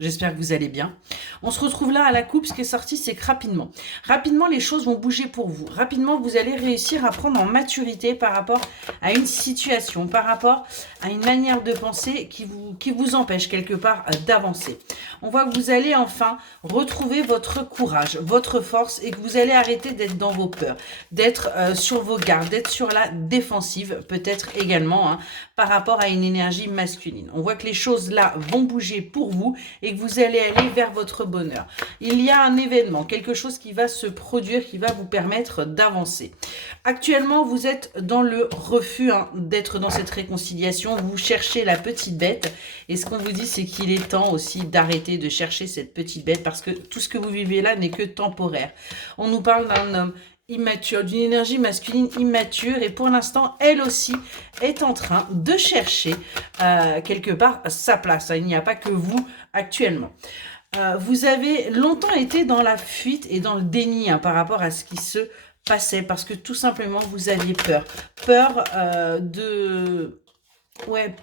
J'espère que vous allez bien. On se retrouve là à la coupe. Ce qui est sorti, c'est que rapidement, les choses vont bouger pour vous. Rapidement, vous allez réussir à prendre en maturité par rapport à une situation, par rapport à une manière de penser qui vous empêche quelque part d'avancer. On voit que vous allez enfin retrouver votre courage, votre force et que vous allez arrêter d'être dans vos peurs, d'être sur vos gardes, d'être sur la défensive peut-être également par rapport à une énergie masculine. On voit que les choses là vont bouger pour vous et que vous allez aller vers votre bonheur. Il y a un événement, quelque chose qui va se produire, qui va vous permettre d'avancer. Actuellement, vous êtes dans le refus d'être dans cette réconciliation. Vous cherchez la petite bête. Et ce qu'on vous dit, c'est qu'il est temps aussi d'arrêter de chercher cette petite bête parce que tout ce que vous vivez là n'est que temporaire. On nous parle d'un homme immature, d'une énergie masculine immature et pour l'instant, elle aussi est en train de chercher quelque part sa place. Il n'y a pas que vous actuellement. Vous avez longtemps été dans la fuite et dans le déni par rapport à ce qui se passait parce que tout simplement vous aviez peur. Peur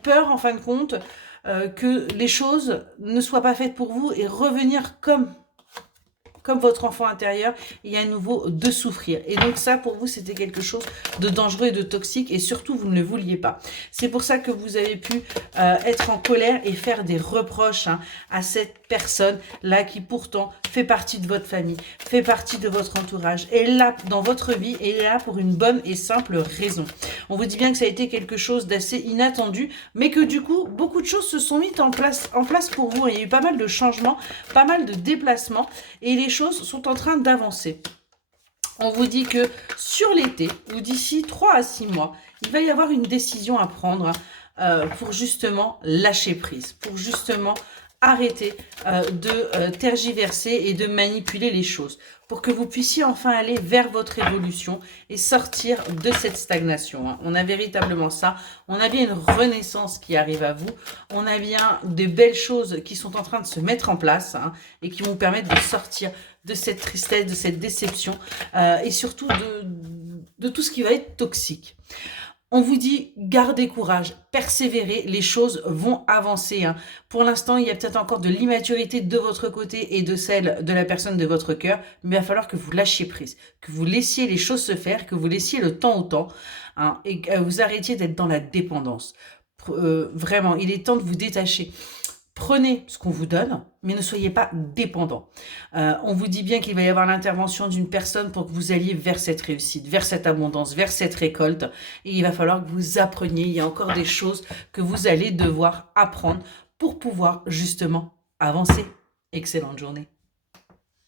peur en fin de compte que les choses ne soient pas faites pour vous et revenir comme votre enfant intérieur, et à nouveau de souffrir. Et donc ça, pour vous, c'était quelque chose de dangereux et de toxique, et surtout, vous ne le vouliez pas. C'est pour ça que vous avez pu être en colère et faire des reproches à cette personne-là qui pourtant fait partie de votre famille, fait partie de votre entourage, est là dans votre vie, et est là pour une bonne et simple raison. On vous dit bien que ça a été quelque chose d'assez inattendu, mais que du coup, beaucoup de choses se sont mises en place pour vous. Il y a eu pas mal de changements, pas mal de déplacements, et les choses sont en train d'avancer. On vous dit que sur l'été, ou d'ici 3 à 6 mois, il va y avoir une décision à prendre pour justement lâcher prise, pour justement arrêter de tergiverser et de manipuler les choses, pour que vous puissiez enfin aller vers votre évolution et sortir de cette stagnation. On a véritablement ça. On a bien une renaissance qui arrive à vous. On a bien de belles choses qui sont en train de se mettre en place et qui vont vous permettre de sortir de cette tristesse, de cette déception et surtout de tout ce qui va être toxique. On vous dit, gardez courage, persévérez, les choses vont avancer. Pour l'instant, il y a peut-être encore de l'immaturité de votre côté et de celle de la personne de votre cœur, mais il va falloir que vous lâchiez prise, que vous laissiez les choses se faire, que vous laissiez le temps au temps, et que vous arrêtiez d'être dans la dépendance. Vraiment, il est temps de vous détacher. Prenez ce qu'on vous donne, mais ne soyez pas dépendant. On vous dit bien qu'il va y avoir l'intervention d'une personne pour que vous alliez vers cette réussite, vers cette abondance, vers cette récolte. Et il va falloir que vous appreniez. Il y a encore des choses que vous allez devoir apprendre pour pouvoir justement avancer. Excellente journée.